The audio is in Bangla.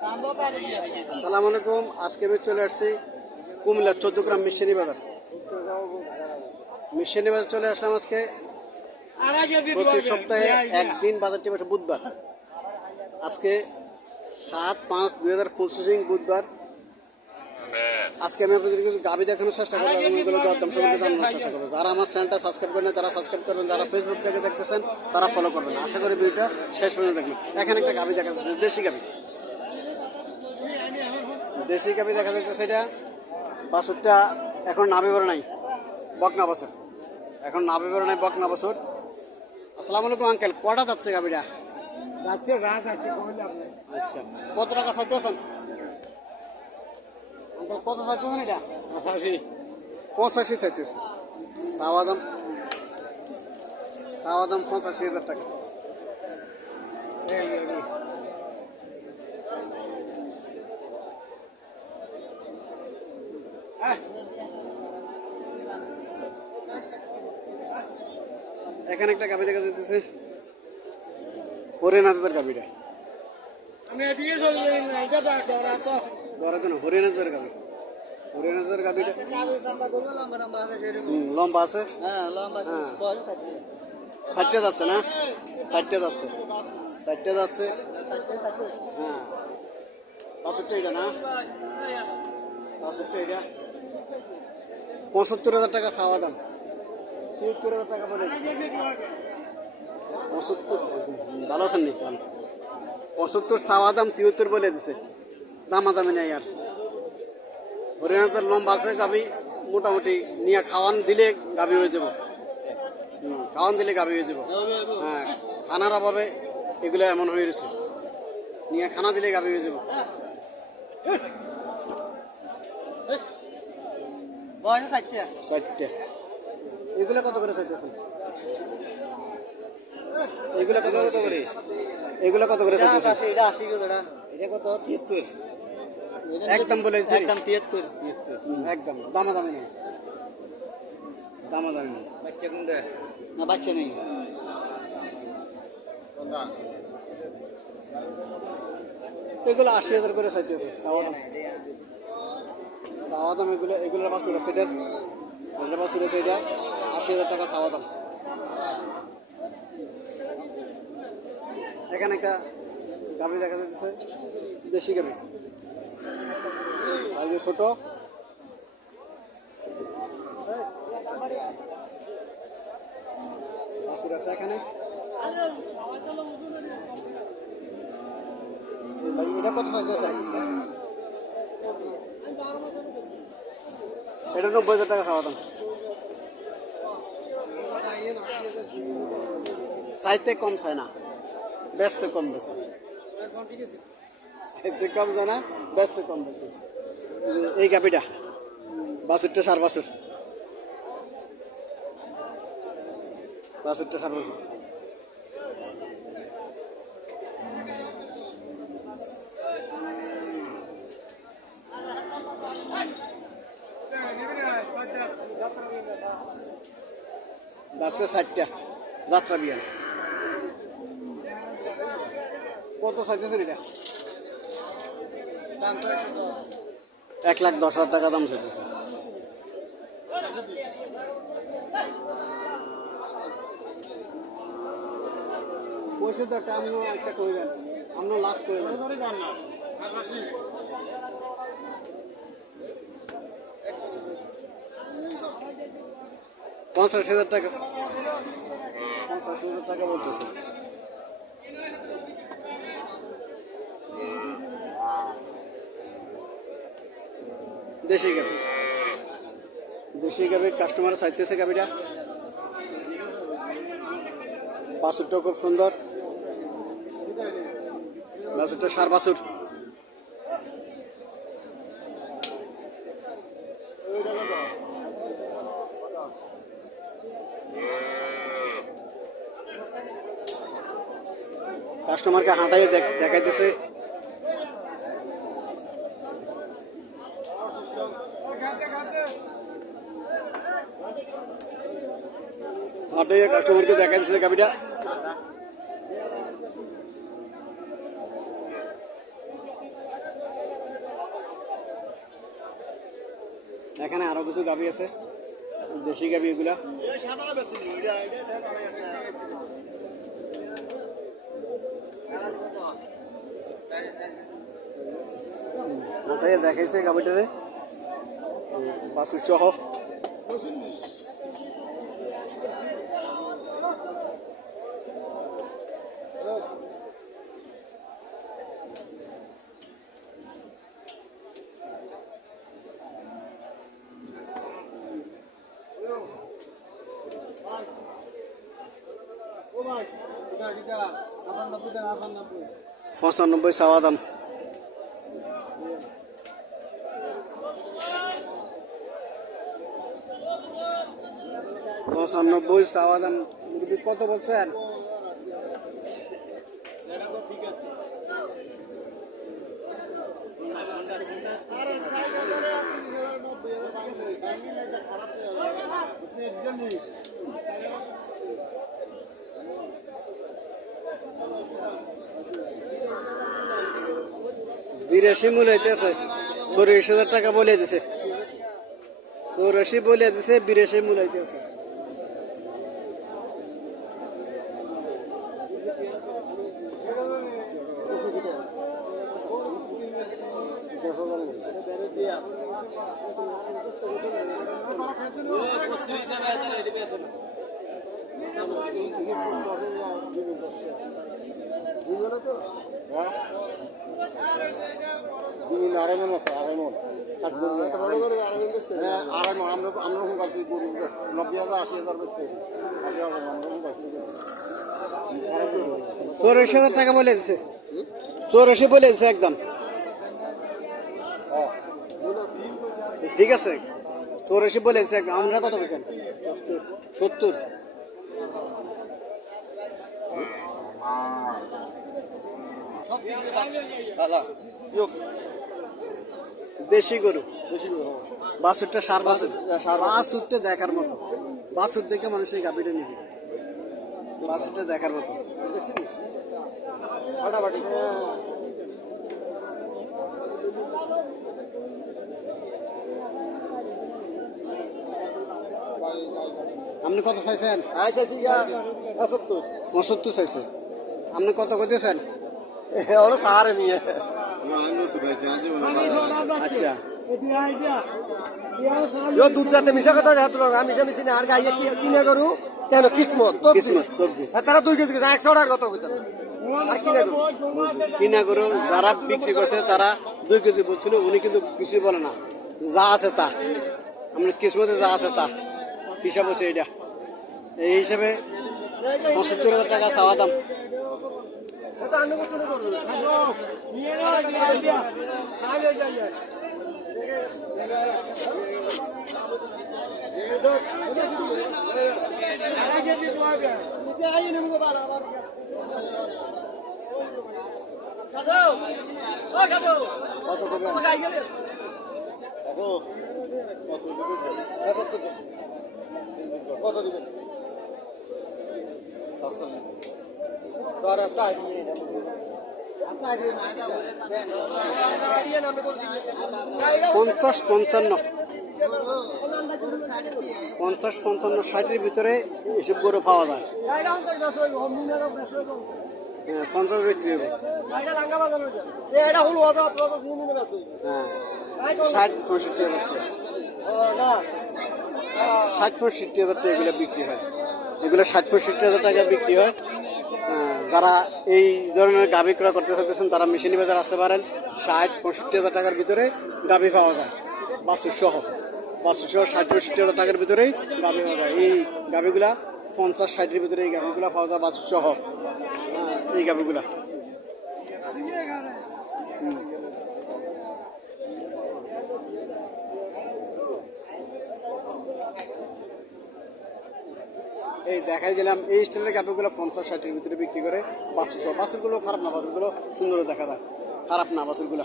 আসসালামু আলাইকুম। আজকে আমি চলে আসছি কুমিল্লার 14 গ্রাম মিশনারি বাজার। মিশনারি বাজার চলে আসলাম আজকে। প্রতি সপ্তাহে একদিন বাজারটি বসে বুধবার। আজকে 7/5/2025 বুধবার। আজকে আমি আপনাদের কিছু গাভি দেখানোর চেষ্টা করবো এবং এগুলো দরদাম সম্পর্কে জানানোর চেষ্টা করবো। যারা আমার চ্যানেলটা সাবস্ক্রাইব করেন তারা সাবস্ক্রাইব করবেন, যারা ফেসবুক থেকে দেখতেছেন তারা ফলো করবেন। আশা করি ভিডিওটা শেষ পর্যন্ত দেখবেন। এখানে একটা গাভি দেখা যাচ্ছে, দেশি গাভি। দেশি গাভি দেখা যাচ্ছে, সেটা বাছুরটা এখন নাভি বেরো নাই, বকনা বাছুর। এখন নাভি বেরো নাই, বকনা বাছুর। আসসালামু আলাইকুম আঙ্কেল, কটা যাচ্ছে গাভিটা? যাচ্ছে আচ্ছা, কত টাকা চাইতেছেন আঙ্কেল? কত চাইতেছেন এটা? 85 চাইতেছে। চাওয়া দাম 85,000 টাকা। এখানে একটা গাভি দেখা যেতেছে, হরিণাজাতের গাভিটা। হরিণাজাতের গাভি, হরিণাজাতের গাভিটা লম্বা আছে। হ্যাঁ, 60 যাচ্ছে না? 60 যাচ্ছে, 60 যাচ্ছে। হ্যাঁ, 65 এটা না? 65 এটা। 75,000 টাকা চাওয়া দাম। 73,000 টাকা বলে। 75, ভালো আছেন নি? 75 চাওয়া দাম, 73 বলে দিছে। দামাদামি নেই আর। হরিণাজাতের লম্বা আছে গাভি, মোটামুটি নিয়ে খাওয়ান দিলে গাভি হয়ে যাব। খাওয়ান দিলে গাভি হয়ে যাব। হ্যাঁ, খানার অভাবে এগুলো এমন হয়ে গেছে। নিয়ে খানা দিলে গাভি হয়ে যাব। বয়স 60। 60। এগুলো কত করে চাইতেছেন? এগুলো কত করে? এগুলো কত করে চাইতেছেন? এটা 80 করে। এটা কত? 73। একদম বলেছি, একদম 73। একদম দামাদামি নেই, দামাদামি নেই। বাচ্চা কোনটা? না, বাচ্চা নেই। এগুলো 80,000 করে চাইতেছে চাওয়া দাম। চাওয়া দাম এগুলোর বাছুর আছে, এটার বাছুর আছে, এটা 80,000 টাকা চাওয়া দাম। এখানে একটা গাভি দেখা যাচ্ছে, দেশি গাভি, সাইজে ছোট। বাছুর আছে এখানে। ভাই, এটা কত চাইতেছে? এটা 90,000 টাকা চাওয়া দাম। চাইতে কম চায় না, ব্যস্ত কম বেশি। চাইতে কম যায় না, ব্যস্ত কম বেশি। এই গাভিটা বাছুরটা সার বাছুর, বাছুরটা সার বাছুর। যাচ্ছে 60টা, যাত্রা বিয়ান। কত চাইতেছেন এটা? 1,10,000 টাকা দাম চাইতেছে। পয়সা তো একটা আমিও একটা করবেন, আমরা লাস্ট করবেন। 50,000 টাকা, 50,000 টাকা বলতেছে। দেশি গাভি, দেশি গাভি কাস্টমার চাইতেছে গাভিটা। বাছুরটা খুব সুন্দর, বাছুরটা সার বাছুর। কাস্টমারকে হাঁটাই দেখাইতেছে। হাটে কাস্টমারকে দেখাইতেছে গাভিটা। এখানে আরো কিছু গাভী আছে, দেশি গাভী এগুলা। মাথায় দেখাইছে গাভীটারে বাছু সহ। পঁচানব্বই চাওয়া দাম। পঁচানব্বই চাওয়া দাম। মুরগি কত বলছেন? বিরাশি মূল হইতেছে, 84,000 টাকা বলে দিছে। 84 বলে দিছে, 82 মূল হইতেছে। চৌরাশি হাজার টাকা বলে দিছে, 84 বলে দিছে একদম। ঠিক আছে, 84 বলে দিছে একদম। আমরা কত বলছেন? 70। দেশি গরু, বাছুরটা সার বাছুর, বাছুরটা দেখার মতো। বাছুর দেখে মানুষ এই গাভীটা নিবে, বাছুরটা দেখার মতো। আপনি কত চাইছেন? 75 চাইছে। আপনি কত কইতেছেন? সারে নিয়ে আচ্ছা, দুধ যাতে মিশা কথা মিশা মিশি না আর গাইয়া কিনে করু কেন কিসমত কিসমত তকদির। তারা 2 কেজি 100 টাকার কথা কইতা আর কিনে করু কিনা গরু যারা বিক্রি করছে তারা 2 কেজি বলছিল, উনি কিন্তু কিছুই বলে না, যা আছে তা। আমরা কিসমতে যা আছে তা হিসাব হচ্ছে এটা। এই হিসাবে 75,000 টাকা চাওয়া দাম। কত করবেন? কত দিবেন? পঞ্চাশ 55 60-এর ভিতরে এসব গরু পাওয়া যায়। 50 বিক্রি হবে। হ্যাঁ, 60-65 হাজার, 60-65 হাজার টাকা এগুলো বিক্রি হয়। এগুলো 60-65 হাজার টাকা বিক্রি হয়। যারা এই ধরনের গাভী ক্রয় করতে চাইতেছেন তারা মেশিনি বাজার আসতে পারেন। 60-65 হাজার টাকার ভিতরে গাভী পাওয়া যায়, বাছুর সহ 60-65 হাজার টাকার ভিতরেই গাভী পাওয়া যায়। এই গাভীগুলা 50-60-এর ভিতরে এই গাভীগুলা পাওয়া যায়, বাছুর সহ এই গাভীগুলা। এই দেখাই দিলাম এই স্টাইলের গাভীগুলো 50-60-এর ভিতরে বিক্রি করে বাছুর সহ। বাছুরগুলো খারাপ না, বাছুরগুলো সুন্দর দেখা যায়, খারাপ না বাছুরগুলো।